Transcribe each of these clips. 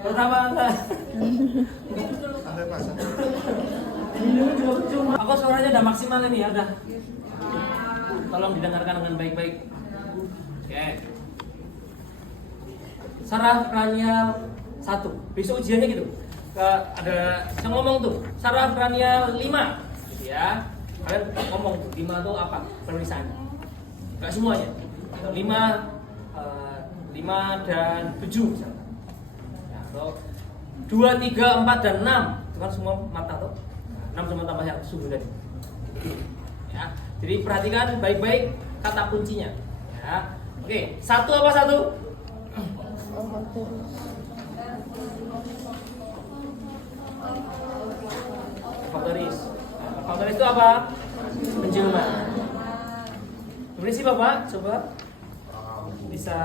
Pertama enggak. Aku suaranya udah maksimal ini ya, udah. Tolong didengarkan dengan baik-baik. Oke. Saraf kranial 1. Besok ujiannya gitu. Ada yang ngomong tuh, saraf kranial 5 gitu ya. Kalian ngomong tuh 5 tuh apa penulisannya? Enggak semuanya. 5 dan 7 misalnya. Ya, atau 2, 3, 4 dan 6. Itu kan semua mata tuh. 6 sama tambah yang subuh tadi. Ya. Jadi perhatikan baik-baik kata kuncinya. Ya. Oke, 1 apa 1? Faktoris. Nah, faktoris itu apa? Penciuman. Kemudian sih Bapak, coba bisa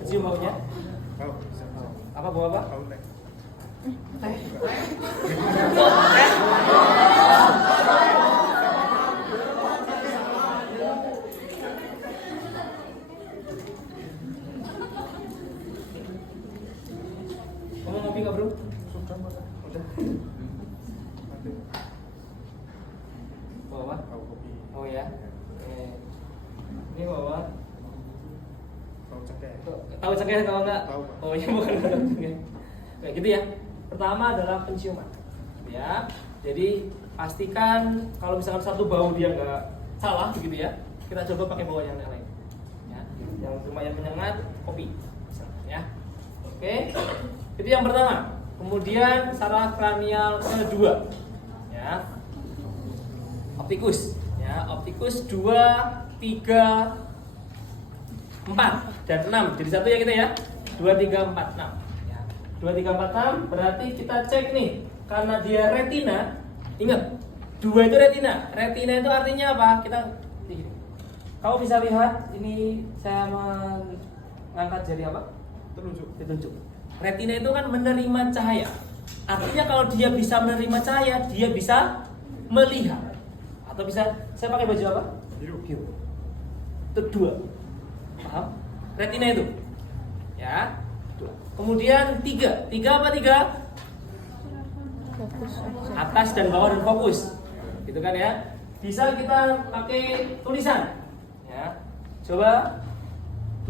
mencium baunya. Apa bau apa? Teh. Kamu ngopi nggak bro? Udah. Bawa? Oh ya. Ini bawa. Tahu cengkeh kalau enggak? Tahu. Oh iya bukan cengkeh. Kayak gitu ya. Pertama adalah penciuman. Ya. Jadi pastikan kalau misalkan satu bau dia nggak salah begitu ya. Kita coba pakai bau yang lain. Ya. Yang lumayan menyengat, kopi. Misalnya, ya. Oke. Itu yang pertama. Kemudian saraf kranial kedua. Ya. Optikus. Ya, optikus 2, 3, 4 dan 6. Jadi satu ya kita ya. 2, 3, 4, 6. Ya. 2, 3, 4, 6 berarti kita cek nih. Karena dia retina. Ingat, 2 itu retina. Retina itu artinya apa? Kita kamu bisa lihat ini saya mengangkat jari apa? Telunjuk. Retina itu kan menerima cahaya. Artinya kalau dia bisa menerima cahaya, dia bisa melihat. Atau bisa saya pakai baju apa? Biru. Itu 2. Paham? Retina itu. Ya. 2. Kemudian 3. 3 apa 3? Fokus. Atas dan bawah dan fokus. Gitu kan ya. Bisa kita pakai tulisan. Ya. Coba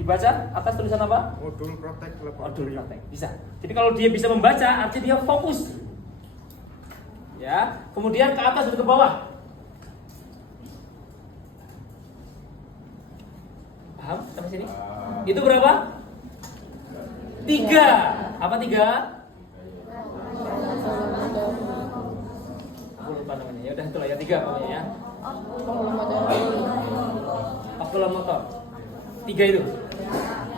dibaca atas tulisan apa? Modul praktek Modul praktek. Bisa. Jadi kalau dia bisa membaca, artinya dia fokus. Ya. Kemudian ke atas dan ke bawah. Paham sampai sini? Itu berapa? 3. Apa 3? Aku lupa namanya. Ya udah itulah ya 3 pokoknya ya. Okulomotor. 3 itu.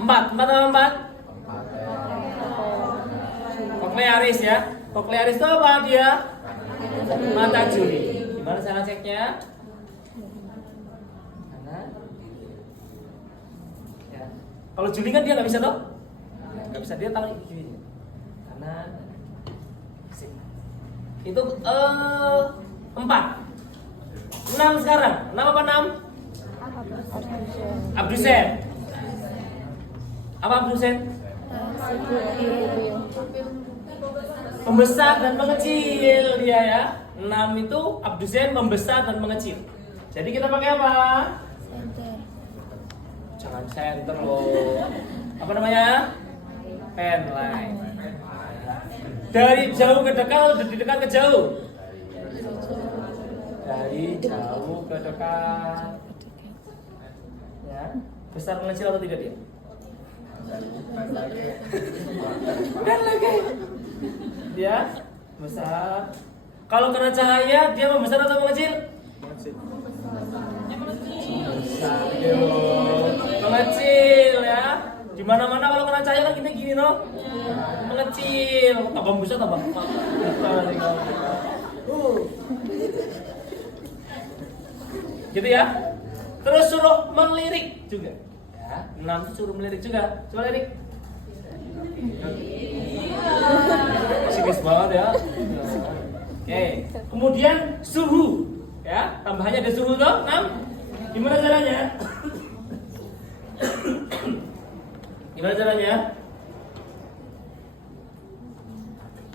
4 apa 4? Koklearis ya. Koklearis itu apa dia? Mata juri. Gimana cara ceknya? Kalau Juli kan dia nggak bisa toh? Nggak bisa, dia tahu gini. Kanan, sini. Itu 4. 6 sekarang. 6 apa 6? Abdusen. Apa abdusen? Membesar dan mengecil dia ya. 6 itu abdusen, membesar dan mengecil. Jadi kita pakai apa? Jangan center loh. Apa namanya? Pen line. Dari jauh ke dekat atau dari dekat ke jauh? Dari jauh ke dekat. Ya. Besar mengecil atau tidak dia? Dan lagi. Dia besar. Kalau kena cahaya dia membesar atau mengecil? Mengecil ya. Di mana-mana kalau kena cahaya kan kita gini loh. Mengecil. Tambah besar tambah. Gitu ya. Terus suruh melirik juga. Ya, 6 itu suruh melirik juga. Coba lirik. Sinis banget ya. Oke. Kemudian suhu. Ya, tambahannya ada suhu tuh 6. Gimana caranya? Gimana caranya?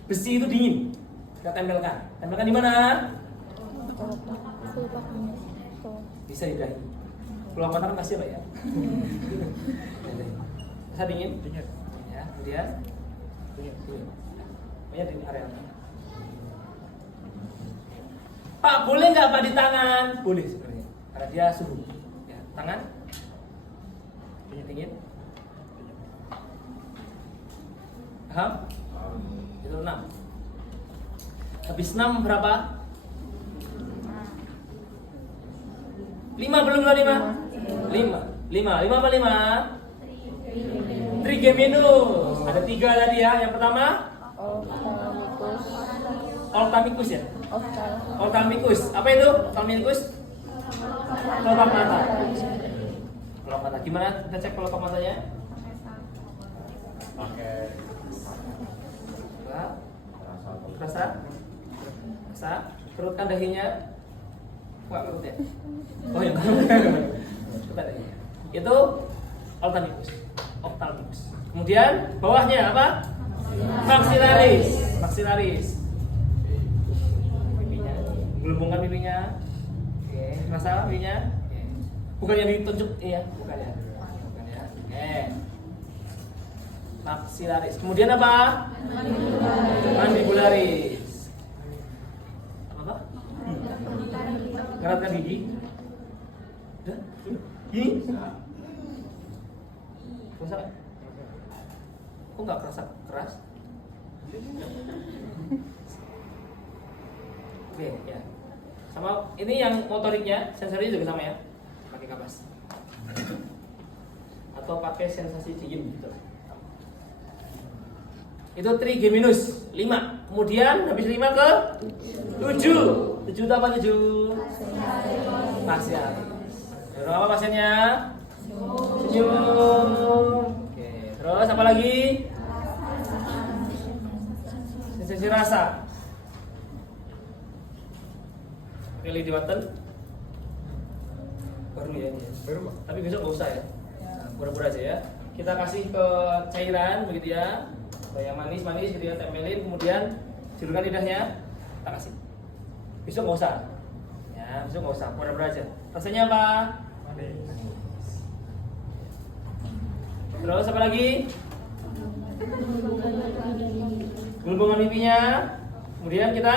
besi itu dingin. Kita tempelkan. Tempelkan di mana? Bisa di dahi. Pulang mata kan kasih Pak ya. Bisa dingin? Dingin. Ya, kemudian dingin. Pokoknya di area apa? Pak, boleh nggak Pak di tangan? Boleh sebenarnya. Karena dia suhu. Ya, tangan dingin. Paham? Itu 6. Habis 6 berapa? 5 belum 5? 5 apa 5? Trigeminus. Ada 3 tadi ya. Yang pertama Ophthalmicus ya? Ophthalmicus. Apa itu? Ophthalmicus? Kelopak mata. Kelopak mata. Gimana kita cek kelopak matanya? Pakai rasa perut kan dahinya perut ya. Oh ya. Itu ophthalmicus. Kemudian bawahnya apa? Maxillaris. Pipinya, gelembungkan pipinya. Oke, rasa pipinya. Bukan yang ditunjuk, iya, bukan ya. Oke. Maxillaris. Kemudian apa? Mandibularis. Apa? Ngeratkan gigi. Udah? Gini? Kerasa? Kok nggak kerasa keras? Oke, ya. Sama ini yang motoriknya, sensornya juga sama ya. Pakai kapas. Atau pakai sensasi dingin gitu. Itu trigeminus 5. Kemudian habis 5 ke 7. 7 itu apa 7? Pasien. Dorong apa pasiennya? Senyum. Oke. Terus apa lagi? Sensasi rasa. Pilih di button. Baru ya ini. Baru. Tapi besok nggak usah ya. Pura-pura aja ya. Kita kasih ke cairan begitu ya. Yang manis gitu ya, tempelin, kemudian julukan lidahnya kita kasih. Besok nggak usah, ya besok nggak usah, pura-pura aja. Rasanya apa? Manis. Terus apa lagi? Gelembungan pipinya, kemudian kita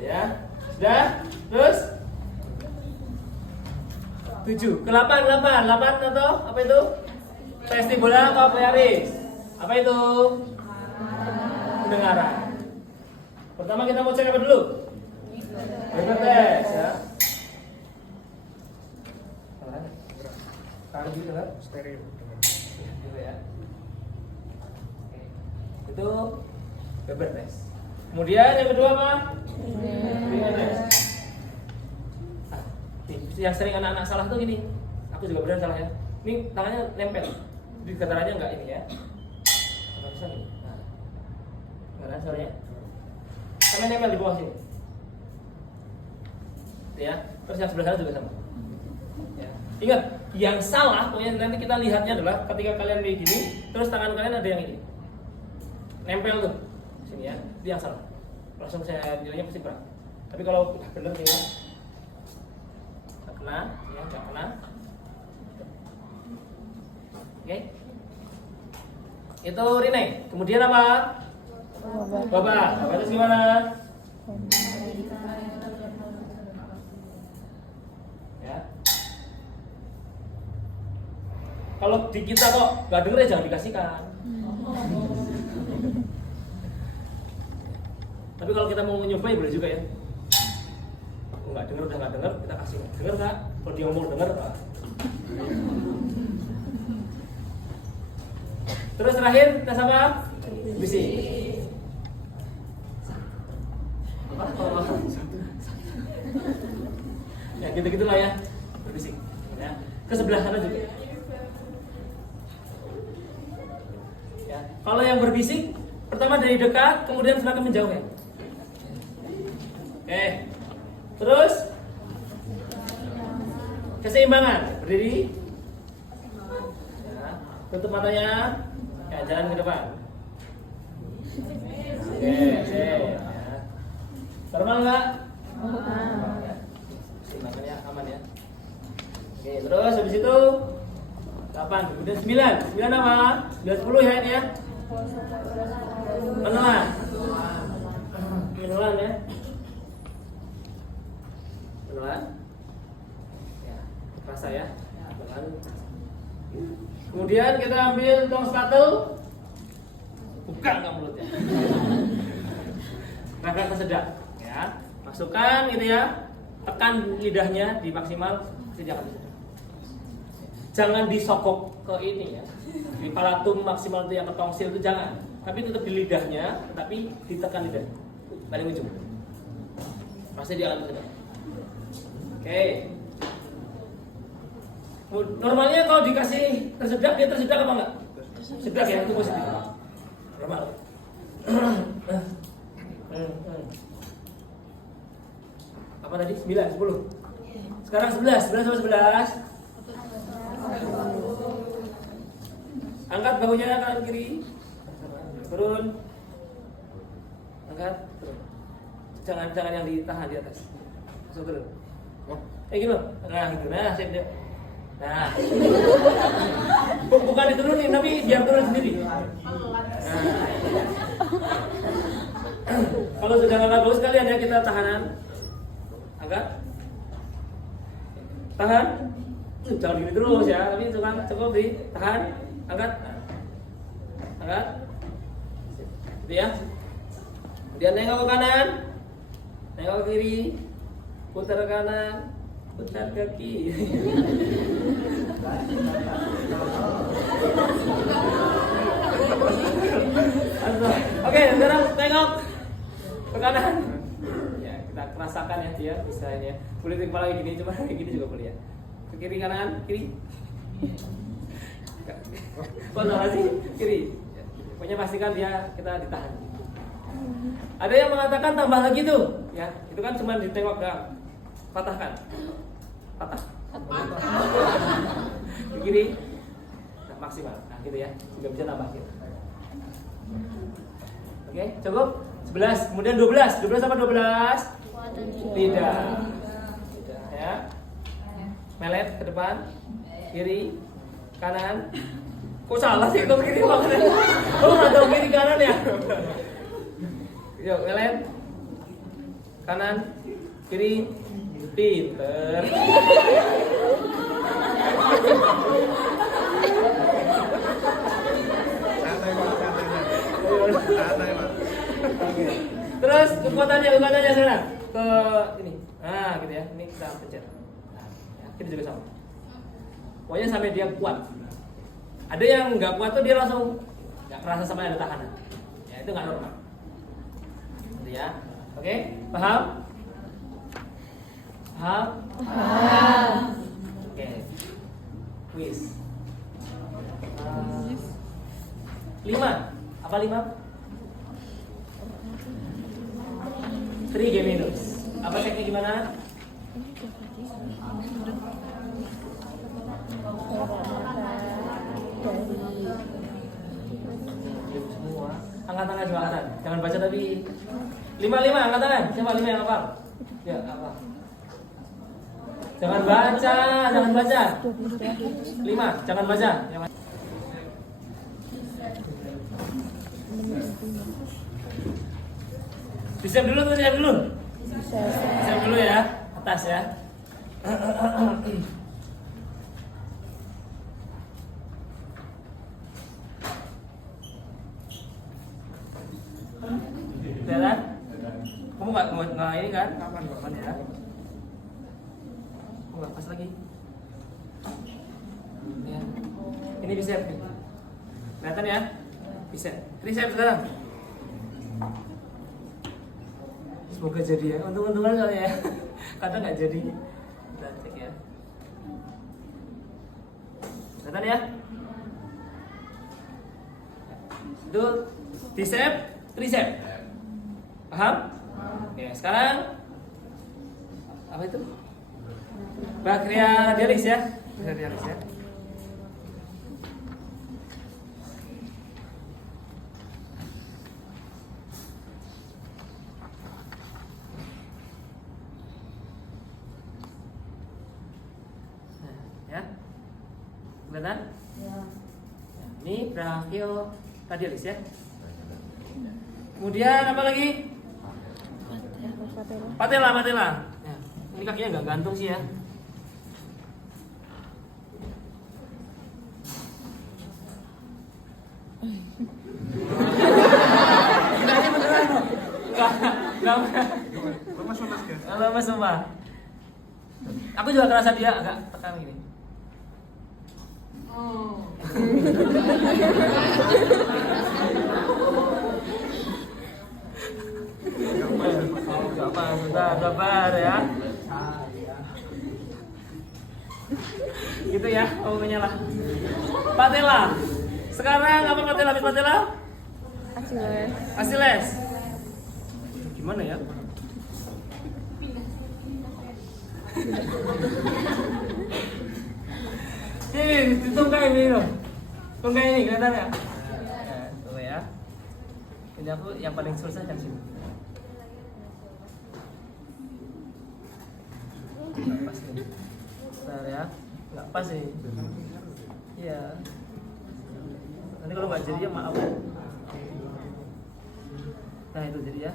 ya, sudah, terus 7 ke 8 atau apa itu? Vestibular cochlearis. Apa itu? Pendengaran. Pertama kita mau cek apa dulu? Weber test ya. Kali gitu kan? Stereo. Gitu ya. Itu Weber test. Kemudian yang kedua apa? Weber test. Yang sering anak-anak salah tuh gini, aku juga benar salah ya. Ini tangannya nempel, di getarannya enggak ini ya. Enggak bisa nih. Nah, enggak suaranya. Tangannya nempel di bawah sini. Ya, terus yang sebelah sana juga sama. Ya. Ingat, yang salah pokoknya nanti kita lihatnya adalah ketika kalian begini, terus tangan kalian ada yang ini, nempel tuh, sini ya. Itu yang salah. Langsung saya nilainya pasti kurang. Tapi kalau udah benar nih ya. Kena, ya nggak kena. Oke. Itu Rine. Kemudian apa? Bapak itu gimana? Ya. Kalau di kita kok nggak denger ya jangan dikasihkan. Tapi kalau kita mau nyoba ya boleh juga ya. Nggak denger, udah nggak denger, kita kasih. Denger nggak? Kalau dia ngomong denger Pak. Terus terakhir tes apa? Bisik. Ya gitu-gitulah ya. Berbisik. Ya. Ke sebelah sana juga. Ya. Kalau yang berbisik, pertama dari dekat, kemudian semakin menjauh ya. Oke. Terus keseimbangan, berdiri, Tutup matanya. Ya, jalan ke depan. Oke, ya. Normal nggak? Ya. Makanya aman ya. Oke, terus habis itu 8, kemudian 9. 9 apa? 9 10 ya ini ya. Menelan. Menelan ya. Menelan. Ya, rasa ya. Menelan. Kemudian kita ambil tong sepatu. Buka nggak mulutnya. Agak kesedap ya. Masukkan gitu ya. Tekan lidahnya di maksimal jangan disedot. Jangan disokok ke ini ya. Di palatum maksimal itu yang ke tongsil itu jangan. Tapi tetap di lidahnya, tapi ditekan lidah. Paling ujung. Pasti dia akan tersedot. Oke. Normalnya kalau dikasih tersedak dia tersedak apa enggak? Sedak ya, itu positif. Normal. Apa tadi? 9, 10. Sekarang 11, 11 sama 11. Angkat bahunya kanan kiri. Turun. Angkat, turun. Jangan yang ditahan di atas. Masuk turun. Gitu. Nah, gitu. Nah, sip dia. Nah. Bukan diturunin, tapi biar turun sendiri. Nah. Kalau sudah angkat bahu sekalian ya kita tahanan. Angkat. Tahan. Jangan gini terus ya, tapi cukup ditahan. Angkat. Angkat. Gitu ya. Kemudian nengok ke kanan. Nengok ke kiri. Putar ke kanan. Putar ke kiri. Oke, sekarang tengok ke kanan. Ya, kita rasakan ya dia bisa ini ya. Boleh kepala kayak gini, cuma kayak gini juga boleh ya. Ke kiri kanan, kiri. Konsentrasi kiri. Pokoknya pastikan dia kita ditahan. Ada yang mengatakan tambah lagi tuh, ya. Itu kan cuma ditengok enggak. Patahkan. Patah. Ke kiri. Nah, maksimal. Nah, gitu ya. Juga bisa tambah gitu. Oke, cukup. 11, kemudian 12. 12 apa 12? Lidah. Ya. Melet ke depan. Kiri, kanan. Kok salah sih kalau kiri kanan? Oh, nggak tahu kiri kanan ya? Yuk, melet. Kanan, kiri, pinter. Terus kekuatannya sekarang ke ini. Nah, gitu ya. Ini kita pencet. Nah, ya, kita juga sama. Pokoknya sampai dia kuat. Ada yang nggak kuat tuh dia langsung nggak kerasa sama ada tahanan. Ya itu nggak normal. Gitu ya. Oke, paham? Paham? Paham. Oke. Quiz. 5. Apa 5? 3 Geminus. Apa ceknya gimana? Semua. Angkat tangan sebelah kanan. Jangan baca tapi 5 angkat tangan. Siapa 5 yang hafal? Ya, apa? Jangan baca. 5, jangan baca. Siap dulu tuh, siap dulu. Siap dulu ya, atas ya. Jalan. Kamu nggak ini kan? Kapan ya? Nggak pas lagi. Ya. Ini bicep. Kelihatan ya? Bicep. Tricep sekarang. Semoga jadi ya. Untung-untungan kali ya. Kadang nggak jadi. Kita cek ya. Kelihatan ya? Itu bicep, tricep. Paham? Oke, sekarang apa itu? Bakria dialis ya. Bakria dialis ya. Kelihatan? Ya. Ini brachioradialis ya. Kemudian apa lagi? Patella. Ya. Ini kakinya nggak gantung sih ya. Lemas sumpah. Aku juga kerasa dia agak tekan gini. Gak apa, sabar ya. Gitu ya, pokoknya lah. Patella. Sekarang apa patella? Patella? Achiles. Gimana ya? Ini tungkai ini loh. Tungkai ini kelihatan ya? Tuh ya. Ini aku yang paling susah yang sini. Nggak pas nih. Bentar ya. Nggak pas sih. Iya. Nanti kalau nggak jadi ya maaf. Nah itu jadi ya.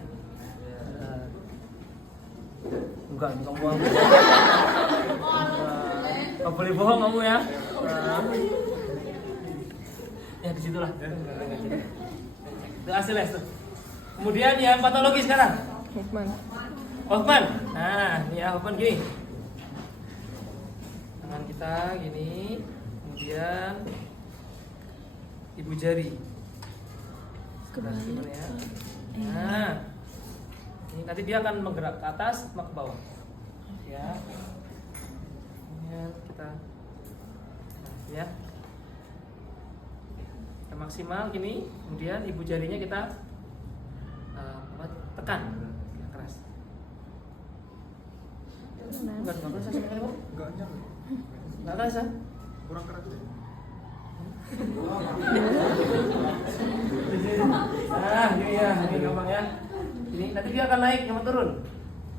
Enggak, kamu bohong. Nggak boleh bohong kamu ya. Ya disitulah. Itu Achiles tuh. Kemudian yang patologi sekarang. Hoffman. Nah, ini ya Hoffman gini. Tangan kita gini. Kemudian ibu jari. Gimana ya? Nah, ini nanti dia akan menggerak ke atas, sama ke bawah. Ya. Kemudian kita, ya. Kita maksimal gini. Kemudian ibu jarinya kita tekan, ya, keras. Enggak keras sama sekali kok. Enggak keras ya? Kurang keras deh. Nah, ini ya, ini gampang ya. Ini nanti dia akan naik sama turun.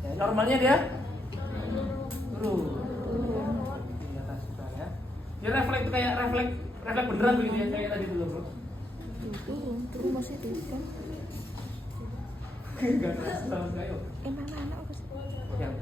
Ya, normalnya dia turun. Di atas sudah ya. Dia refleks kayak refleks beneran begitu ya, kayak tadi dulu, Bro. Turun masih itu kan. Enggak keras sama sekali. Emang anak apa sih? Yang